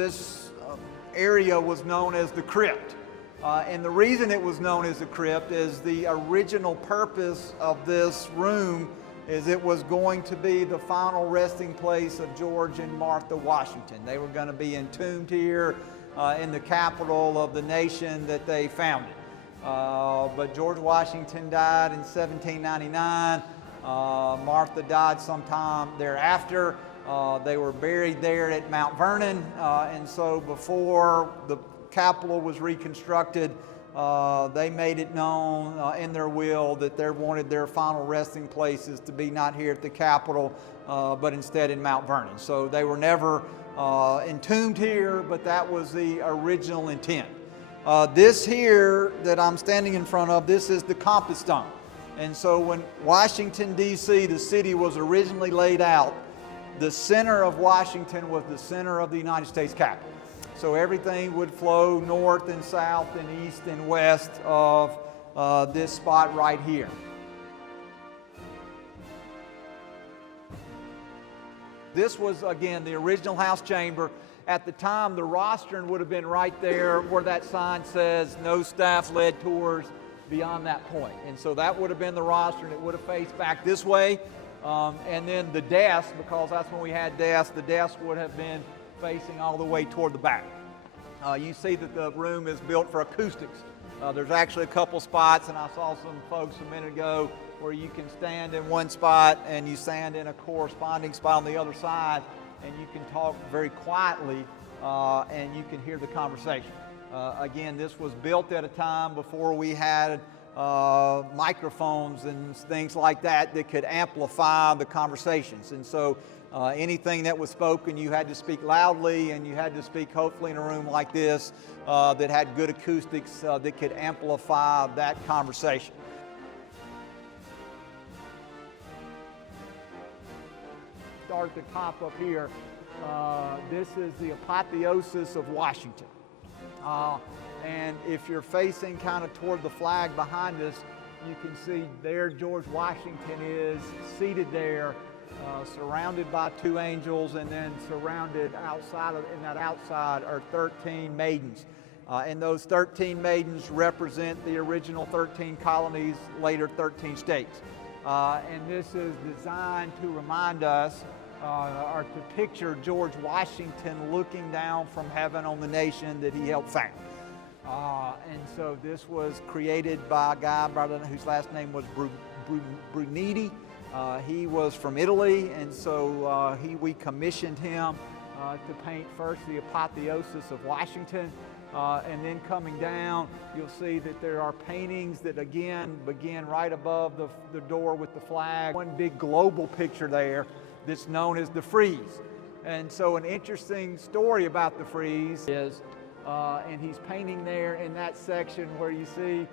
this area was known as the crypt. And the reason it was known as the crypt is the original purpose of this room is it was going to be the final resting place of George and Martha Washington. They were going to be entombed here in the capital of the nation that they founded. But George Washington died in 1799. Martha died sometime thereafter. They were buried there at Mount Vernon, and so before the Capitol was reconstructed, they made it known in their will that they wanted their final resting places to be not here at the Capitol, but instead in Mount Vernon. So they were never entombed here, but that was the original intent. This here that I'm standing in front of, this is the Compass Stone. And so when Washington, D.C., the city was originally laid out, the center of Washington was the center of the United States Capitol. So everything would flow north and south and east and west of this spot right here. This was, again, the original House chamber. At the time, the rostrum would have been right there where that sign says, "No staff-led tours beyond that point." And so that would have been the rostrum. It would have faced back this way. And then the desk, because that's when we had desks, the desk would have been facing all the way toward the back. You see that the room is built for acoustics. There's actually a couple spots, and I saw some folks a minute ago where you can stand in one spot and you stand in a corresponding spot on the other side, and you can talk very quietly and you can hear the conversation. Again, this was built at a time before we had microphones and things like that that could amplify the conversations. And so anything that was spoken, you had to speak loudly, and you had to speak hopefully in a room like this that had good acoustics that could amplify that conversation. Start at the top up here. This is the apotheosis of Washington. And if you're facing kind of toward the flag behind us, you can see there George Washington is seated there, surrounded by two angels, and then surrounded outside in that outside are 13 maidens. And those 13 maidens represent the original 13 colonies, later 13 states. And this is designed to remind us or to picture George Washington looking down from heaven on the nation that he helped found. And so this was created by a guy whose last name was Bruniti. He was from Italy, and so we commissioned him to paint first the apotheosis of Washington, and then coming down, you'll see that there are paintings that again begin right above the door with the flag. One big global picture there that's known as the frieze. And so an interesting story about the frieze is, and he's painting there in that section where you see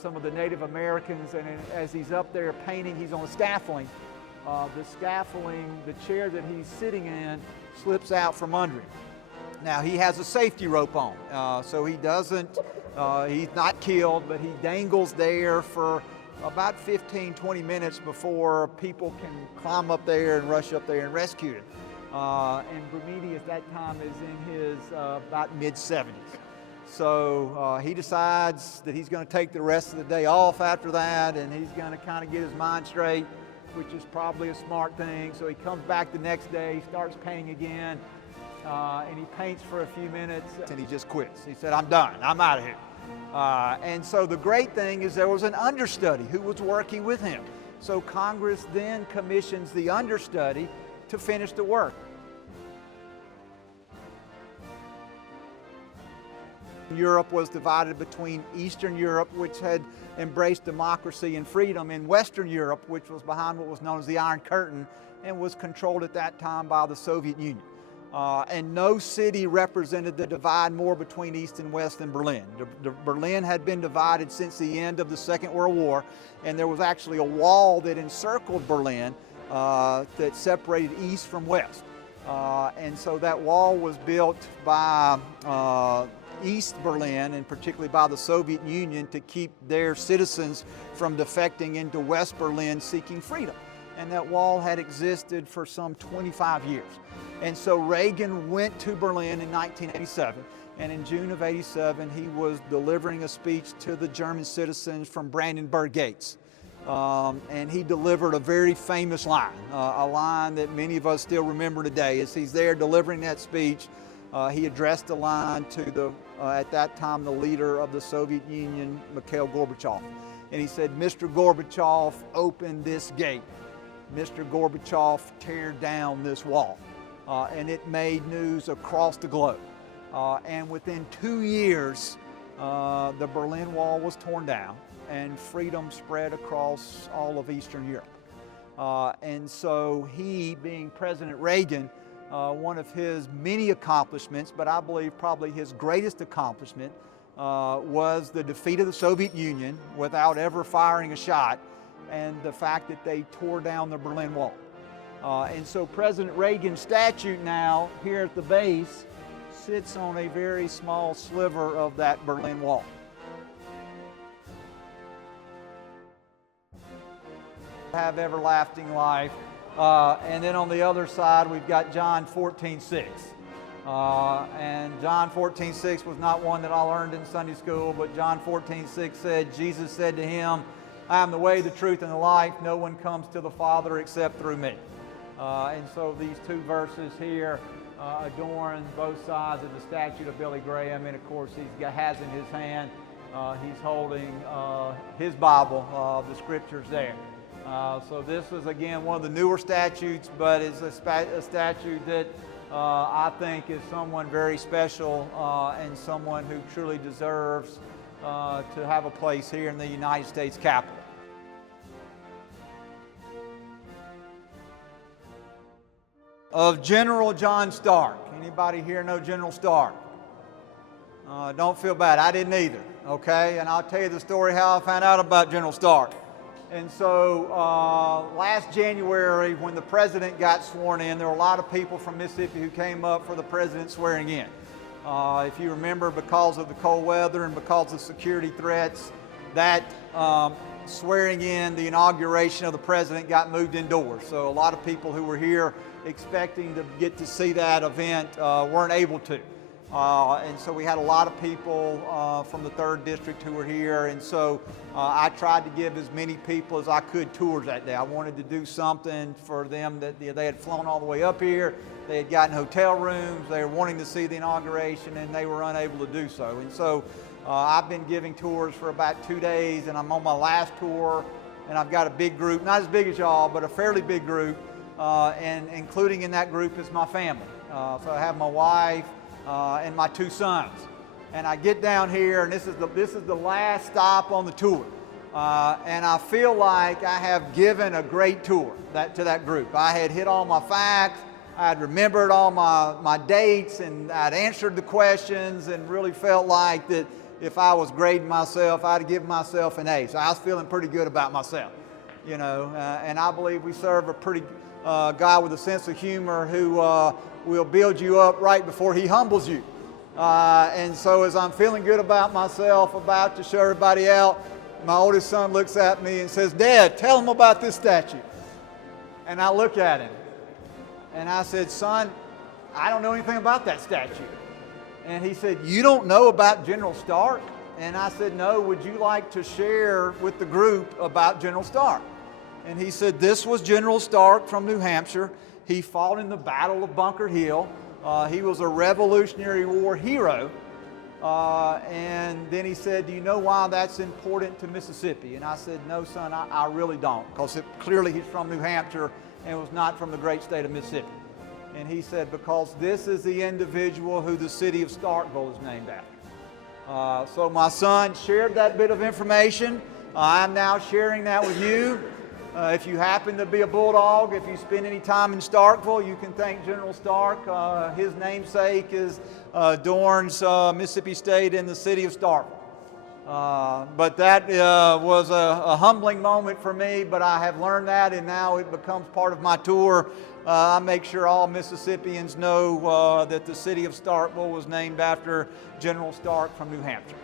some of the Native Americans, and as he's up there painting, he's on a scaffolding. The scaffolding, the chair that he's sitting in, slips out from under him. Now he has a safety rope on, so he doesn't, he's not killed, but he dangles there for about 15-20 minutes before people can climb up there and rush up there and rescue him. And Brumidi at that time is in his about mid-70s. So he decides that he's going to take the rest of the day off after that, and he's going to kind of get his mind straight, which is probably a smart thing. So he comes back the next day, starts painting again, and he paints for a few minutes, and he just quits. He said, "I'm done, I'm out of here." And so the great thing is there was an understudy who was working with him. So Congress then commissions the understudy to finish the work. Europe was divided between Eastern Europe, which had embraced democracy and freedom, and Western Europe, which was behind what was known as the Iron Curtain and was controlled at that time by the Soviet Union. And no city represented the divide more between East and West than Berlin. Berlin had been divided since the end of the Second World War, and there was actually a wall that encircled Berlin that separated East from West. And so that wall was built by East Berlin, and particularly by the Soviet Union, to keep their citizens from defecting into West Berlin seeking freedom. and that wall had existed for some 25 years. And so Reagan went to Berlin in 1987, and in June of '87 he was delivering a speech to the German citizens from Brandenburg Gates. And he delivered a very famous line, a line that many of us still remember today. As he's there delivering that speech, he addressed the line to at that time, the leader of the Soviet Union, Mikhail Gorbachev. And he said, "Mr. Gorbachev, open this gate. Mr. Gorbachev, tear down this wall." And it made news across the globe. And within 2 years, the Berlin Wall was torn down and freedom spread across all of Eastern Europe. And so he, being President Reagan, one of his many accomplishments, but I believe probably his greatest accomplishment, was the defeat of the Soviet Union without ever firing a shot, and the fact that they tore down the Berlin Wall. And so President Reagan's statue now here at the base sits on a very small sliver of that Berlin Wall. Have everlasting life. And then on the other side we've got John 14:6. And John 14:6 was not one that I learned in Sunday school, but John 14:6 said, Jesus said to him, "I am the way, the truth, and the life. No one comes to the Father except through me." And so these two verses here adorn both sides of the statue of Billy Graham, and of course he has in his hand, he's holding his Bible, the scriptures there. So this is again one of the newer statutes, but it's a statute that I think is someone very special and someone who truly deserves to have a place here in the United States Capitol. Of General John Stark. Anybody here know General Stark? Don't feel bad. I didn't either. Okay, and I'll tell you the story how I found out about General Stark. And so last January, when the president got sworn in, there were a lot of people from Mississippi who came up for the president swearing in. If you remember, because of the cold weather and because of security threats, that swearing in, the inauguration of the president, got moved indoors. So a lot of people who were here expecting to get to see that event weren't able to. And so we had a lot of people from the 3rd District who were here, and so I tried to give as many people as I could tours that day. I wanted to do something for them that they had flown all the way up here, they had gotten hotel rooms, they were wanting to see the inauguration, and they were unable to do so. And so I've been giving tours for about 2 days, and I'm on my last tour, and I've got a big group, not as big as y'all, but a fairly big group, and including in that group is my family. So I have my wife, and my 2 sons. And I get down here, and this is the last stop on the tour. And I feel like I have given a great tour to that group. I had hit all my facts, I had remembered all my dates, and I'd answered the questions, and really felt like that if I was grading myself, I'd give myself an A. So I was feeling pretty good about myself, you know. And I believe we serve a pretty guy with a sense of humor who will build you up right before he humbles you. And so as I'm feeling good about myself, about to show everybody out, my oldest son looks at me and says, "Dad, tell him about this statue." And I look at him and I said, "Son, I don't know anything about that statue." And he said, "You don't know about General Stark?" And I said, "No, would you like to share with the group about General Stark?" And he said, "This was General Stark from New Hampshire. He fought in the Battle of Bunker Hill. He was a Revolutionary War hero." And then he said, "Do you know why that's important to Mississippi?" And I said, "No, son, I really don't, because clearly he's from New Hampshire and was not from the great state of Mississippi." And he said, "Because this is the individual who the city of Starkville is named after." So my son shared that bit of information. I'm now sharing that with you. If you happen to be a Bulldog, if you spend any time in Starkville, you can thank General Stark. His namesake adorns Mississippi State and the city of Starkville. But that was a humbling moment for me, but I have learned that, and now it becomes part of my tour. I make sure all Mississippians know that the city of Starkville was named after General Stark from New Hampshire.